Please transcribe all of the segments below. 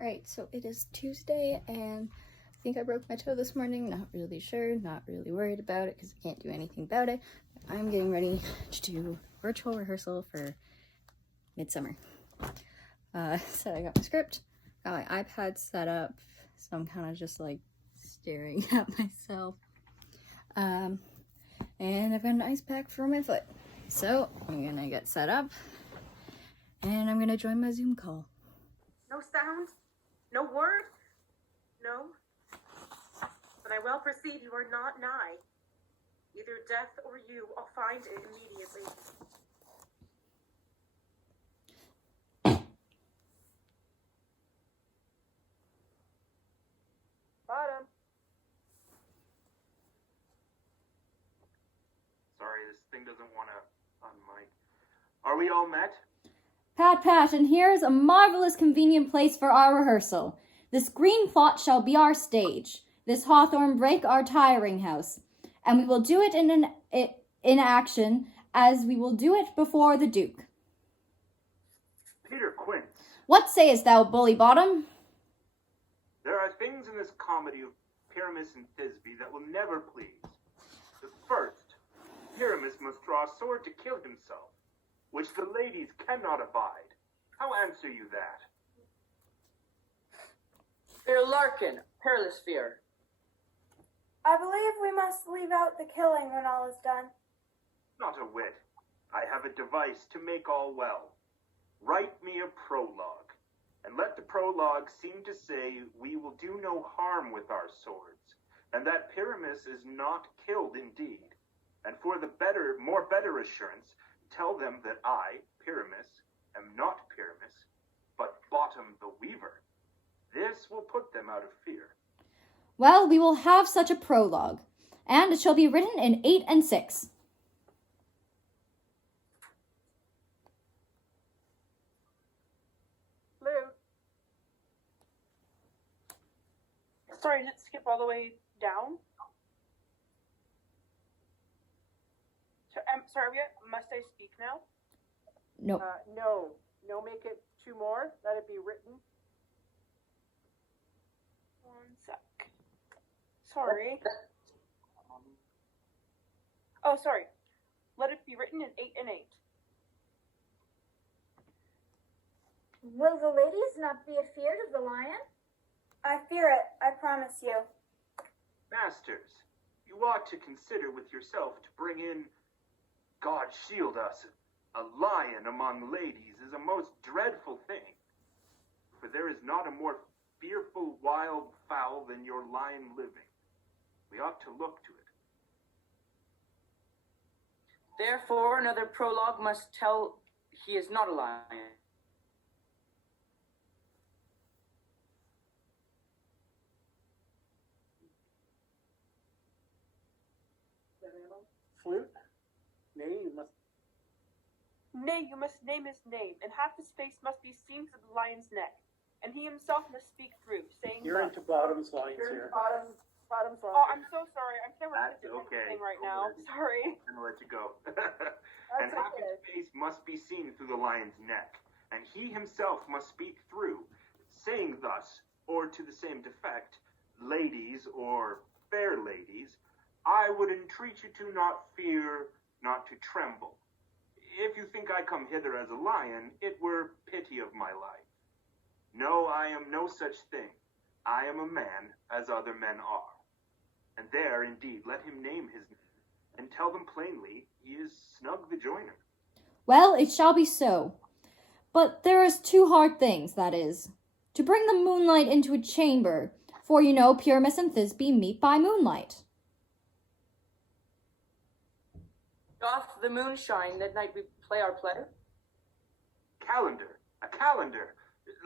Alright, so it is Tuesday, and I think I broke my toe this morning. Not really sure, not really worried about it because I can't do anything about it. But I'm getting ready to do virtual rehearsal for Midsummer. So I got my script, got my iPad set up, so I'm kind of just like staring at myself. And I've got an ice pack for my foot. So I'm gonna get set up, and I'm gonna join my Zoom call. No sound? No word? No? But I well perceive you are not nigh. Either death or you, I'll find it immediately. Bottom. Sorry, this thing doesn't want to unmic. Are we all met? Pat, and here is a marvelous convenient place for our rehearsal. This green plot shall be our stage, this hawthorn brake our tiring house, and we will do it in action as we will do it before the Duke. Peter Quince. What sayest thou, Bully Bottom? There are things in this comedy of Pyramus and Thisbe that will never please. The first, Pyramus must draw a sword to kill himself, which the ladies cannot abide. How answer you that? Fear Larkin, perilous fear. I believe we must leave out the killing when all is done. Not a whit. I have a device to make all well. Write me a prologue, and let the prologue seem to say we will do no harm with our swords, and that Pyramus is not killed indeed. And for the more better assurance, tell them that I, Pyramus, am not Pyramus, but Bottom the Weaver. This will put them out of fear. Well, we will have such a prologue, and it shall be written in 8 and 6. Lou. Sorry, I didn't skip all the way down. So, sorry, must I speak now? No. No, make it 2 more. Let it be written. 1 sec. Sorry. Oh, sorry. Let it be written in 8 and 8. Will the ladies not be afeard of the lion? I fear it, I promise you. Masters, you ought to consider with yourself to bring in, God shield us, a lion among ladies is a most dreadful thing. For there is not a more fearful wild fowl than your lion living. We ought to look to it. Therefore, another prologue must tell he is not a lion. Flute? Nay, you must name his name, and half his face must be seen through the lion's neck, and he himself must speak through, saying You're thus. into Bottom's lines here. Bottom's line. Oh, I'm so sorry. I can't remember That's the okay. thing right now. Sorry. I'm gonna let you go. And half his face must be seen through the lion's neck, and he himself must speak through, saying thus, or to the same defect, ladies or fair ladies, I would entreat you to not fear, not to tremble. If you think I come hither as a lion, it were pity of my life. No, I am no such thing. I am a man, as other men are. And there, indeed, let him name his name, and tell them plainly he is Snug the Joiner. Well, it shall be so. But there is 2 hard things, that is, to bring the moonlight into a chamber, for you know Pyramus and Thisbe meet by moonlight. Doth the moon shine that night we play our play? Calendar, a calendar.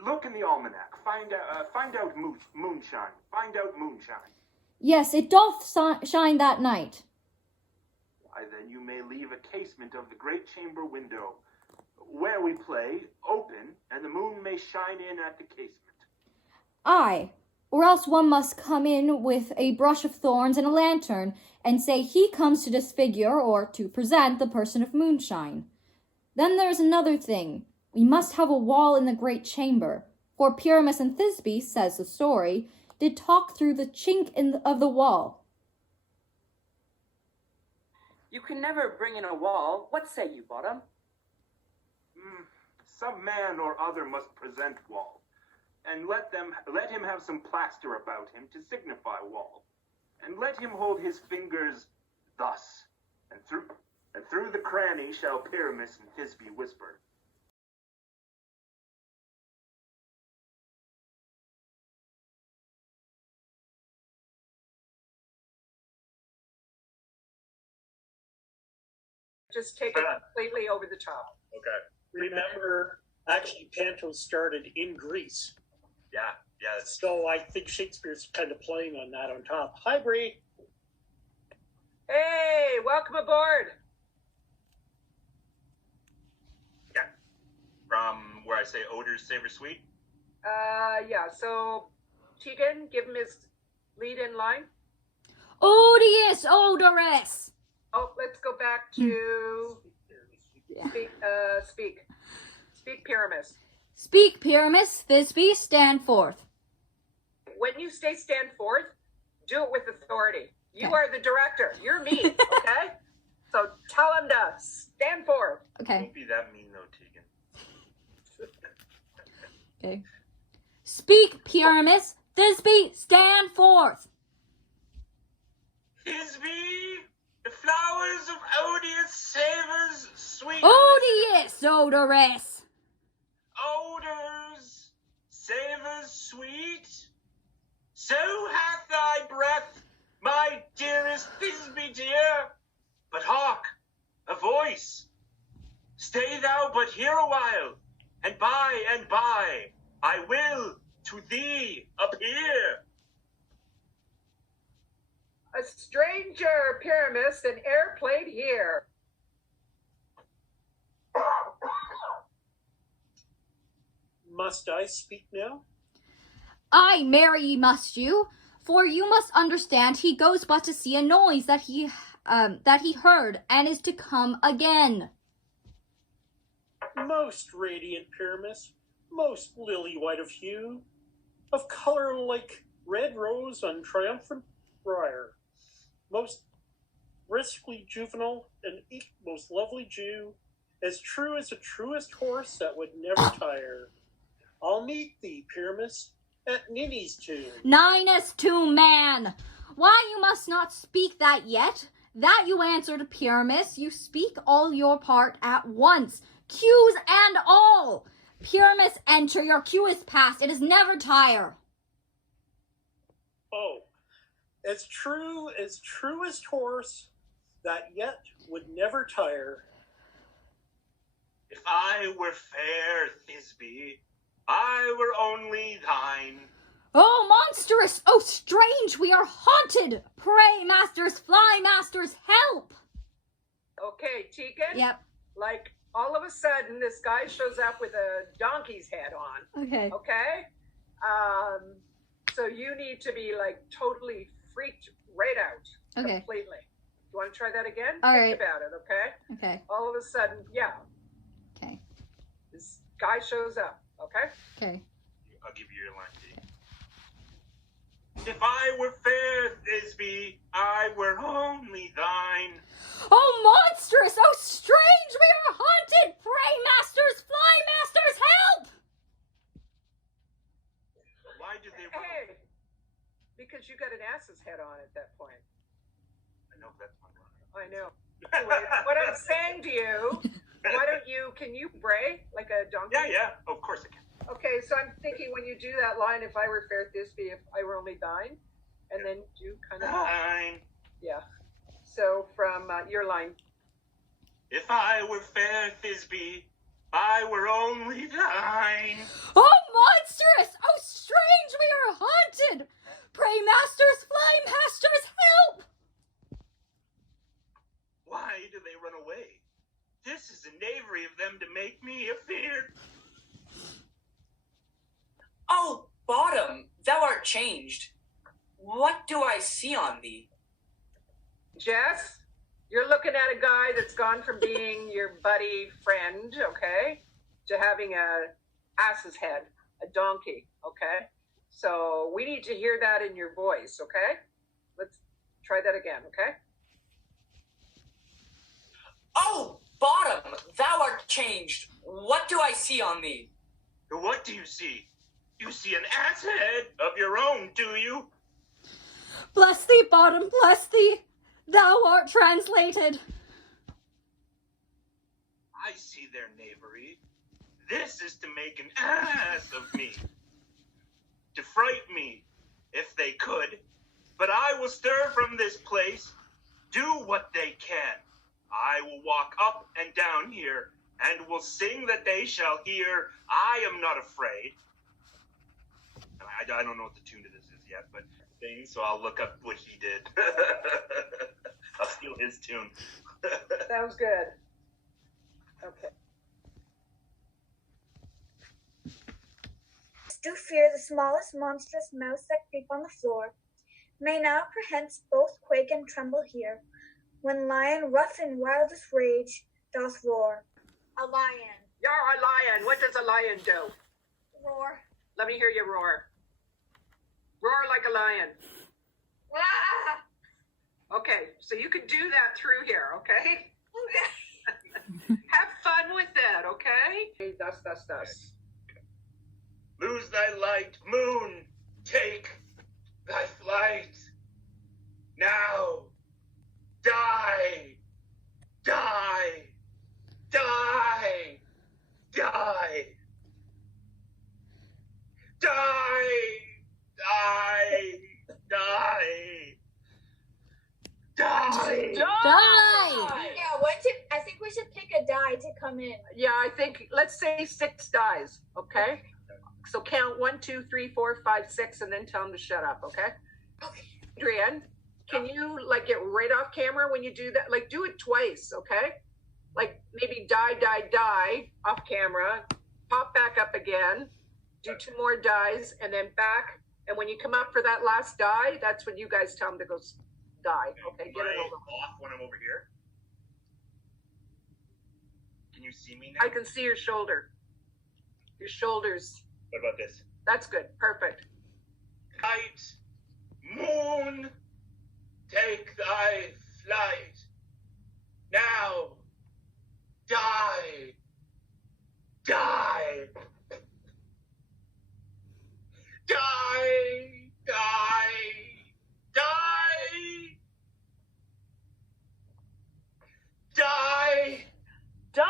Look in the almanac. Find out moonshine. Find out moonshine. Yes, it doth shine that night. Why, then you may leave a casement of the great chamber window, where we play, open, and the moon may shine in at the casement. Aye, or else one must come in with a brush of thorns and a lantern, and say he comes to disfigure or to present the person of moonshine. Then there's another thing. We must have a wall in the great chamber, For Pyramus and Thisbe, says the story, did talk through the chink of the wall. You can never bring in a wall. What say you, Bottom? Some man or other must present wall, and let him have some plaster about him to signify wall, and let him hold his fingers thus, and through the cranny shall Pyramus and Thisbe whisper. Just take it completely over the top. Okay. Remember, actually, Panto started in Greece. Yeah. So I think Shakespeare's kind of playing on that on top. Hi, Bree. Hey, welcome aboard. Yeah. From where I say odors, savor, sweet. Yeah, so Tegan, give him his lead in line. Odious odorous! Oh, let's go back to speak Pyramus. Speak, Pyramus, Thisbe, stand forth. When you say stand forth, do it with authority. You Okay. are the director. You're me, okay? So tell him to stand forth. Okay. Don't be that mean, though, Tegan. Okay. Speak, Pyramus, Thisbe, stand forth. Thisbe, the flowers of odious savors, sweet. Odious odorous! Odors, savors, sweet. So hath thy breath, my dearest Thisbe dear. But hark, a voice. Stay thou but here a while, and by I will to thee appear. A stranger, Pyramus, an air played here. Must I speak now? Aye, marry must you, for you must understand he goes but to see a noise that he heard, and is to come again. Most radiant Pyramus, most lily white of hue, of color like red rose on triumphant briar, most briskly juvenile and most lovely Jew, as true as the truest horse that would never tire. I'll meet thee, Pyramus, at Ninny's tune. Ninus to man! Why you must not speak that yet? That you answer to Pyramus, you speak all your part at once, cues and all. Pyramus, enter, your cue is past, it is never tire. Oh, as truest horse that yet would never tire. If I were fair, Thisbe, I were only thine. Oh, monstrous! Oh, strange! We are haunted! Pray, masters, fly, masters, help! Okay, Tegan. Yep. Like, all of a sudden, this guy shows up with a donkey's head on. Okay. Okay? So you need to be, like, totally freaked right out. Okay. Completely. You want to try that again? All Think right. about it, okay? Okay. All of a sudden, yeah, Okay. this guy shows up, okay? Okay. I'll give you your line, Tegan. If I were fair, Thisbe, I were only thine. Oh, monstrous! Oh, strange! We are haunted! Pray, masters, fly, masters, help! Why did they run? Hey, because you got an ass's head on at that point. I know that's my line. I know. Anyway, what I'm saying to you, can you bray like a donkey? Yeah, of course I can. Okay, so I'm thinking when you do that line, if I were fair Thisbe, if I were only thine, and then do kind of, Thine. yeah. So from your line. If I were fair, Thisbe, I were only thine. Oh, monstrous! Oh, strange! We are haunted! Pray, masters, fly, masters, help! Why do they run away? This is a knavery of them to make me afeard. Oh, Bottom, thou art changed. What do I see on thee? Jess, you're looking at a guy that's gone from being your buddy friend, okay, to having a ass's head a donkey, okay? So we need to hear that in your voice, okay? Let's try that again, okay? Oh, Bottom, thou art changed. What do I see on thee? What do you see? You see an ass head of your own, do you? Bless thee, Bottom, bless thee. Thou art translated. I see their knavery. This is to make an ass of me. To fright me, if they could. But I will stir from this place, do what they can. I will walk up and down here, and will sing that they shall hear, I am not afraid. I don't know what the tune to this is yet, but thing, so I'll look up what he did. I'll steal his tune. Sounds good. Okay. Do fear the smallest monstrous mouse that creep on the floor. May now perhence both quake and tremble here, when lion rough in wildest rage doth roar. A lion. You're a lion. What does a lion do? Roar. Let me hear you roar. Roar like a lion. Ah! Okay, so you can do that through here, okay? Okay. Have fun with that, okay? Thus. Lose thy light, moon, take thy flight. Now, die, die, die, die, die, die, die, die. Die! Yeah, I think we should pick a die to come in. Yeah, I think, let's say 6 dies, okay? So count 1, 2, 3, 4, 5, 6, and then tell them to shut up, okay? Okay. Adrienne, can you like get right off camera when you do that? Like do it twice, okay? Like maybe die off camera, pop back up again, do 2 more dies, and then back. And when you come up for that last die, that's when you guys tell them to go die. Okay, get it over. Off when I'm over here. Can you see me now? I can see your shoulder. Your shoulders. What about this? That's good. Perfect. Light, moon, take thy flight. Now, die, die, die, die, die, die. Die!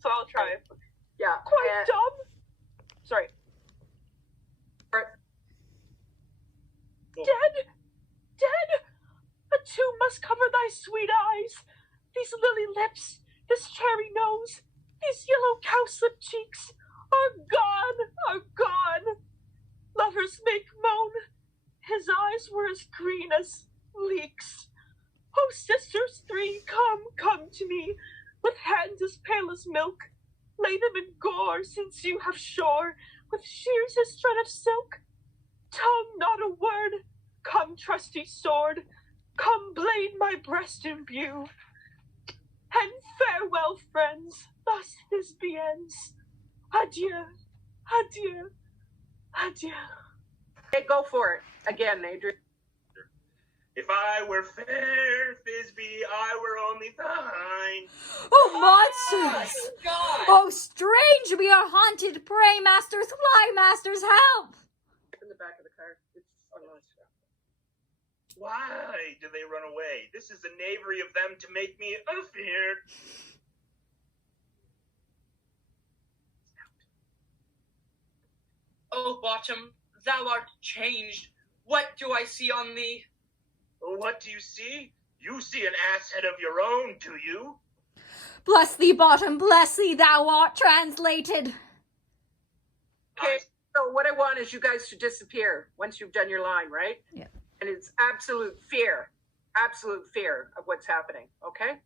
So I'll try. Yeah. Quite dumb. Sorry. Dead? A tomb must cover thy sweet eyes. These lily lips, this cherry nose, these yellow cowslip cheeks are gone. Lovers make moan. His eyes were as green as leeks. Oh, sisters 3, come to me, with hands as pale as milk. Lay them in gore, since you have shore, with shears as thread of silk. Tongue not a word, come trusty sword, come blade my breast imbue. And farewell, friends, thus Thisbe ends. Adieu. Okay, go for it. Again, Adrian. If I were fair, Thisbe, I were only thine. Oh, monsters! God! Oh, strange, we are haunted. Pray, masters, fly, masters, help! In the back of the car. It's Why do they run away? This is the knavery of them to make me afeard. Oh, Bottom, thou art changed. What do I see on thee? What do you see? You see an ass head of your own, do you? Bless thee, Bottom, bless thee, thou art translated. Okay, so what I want is you guys to disappear once you've done your line, right? Yeah. And it's absolute fear of what's happening, okay?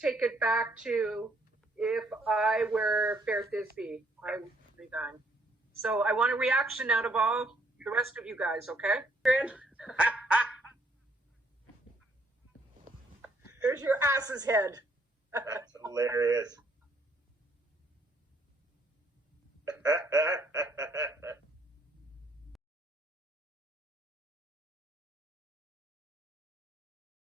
Take it back to if I were Fair Thisbe, I would be gone. So I want a reaction out of all the rest of you guys, okay? Here's your ass's head. That's hilarious.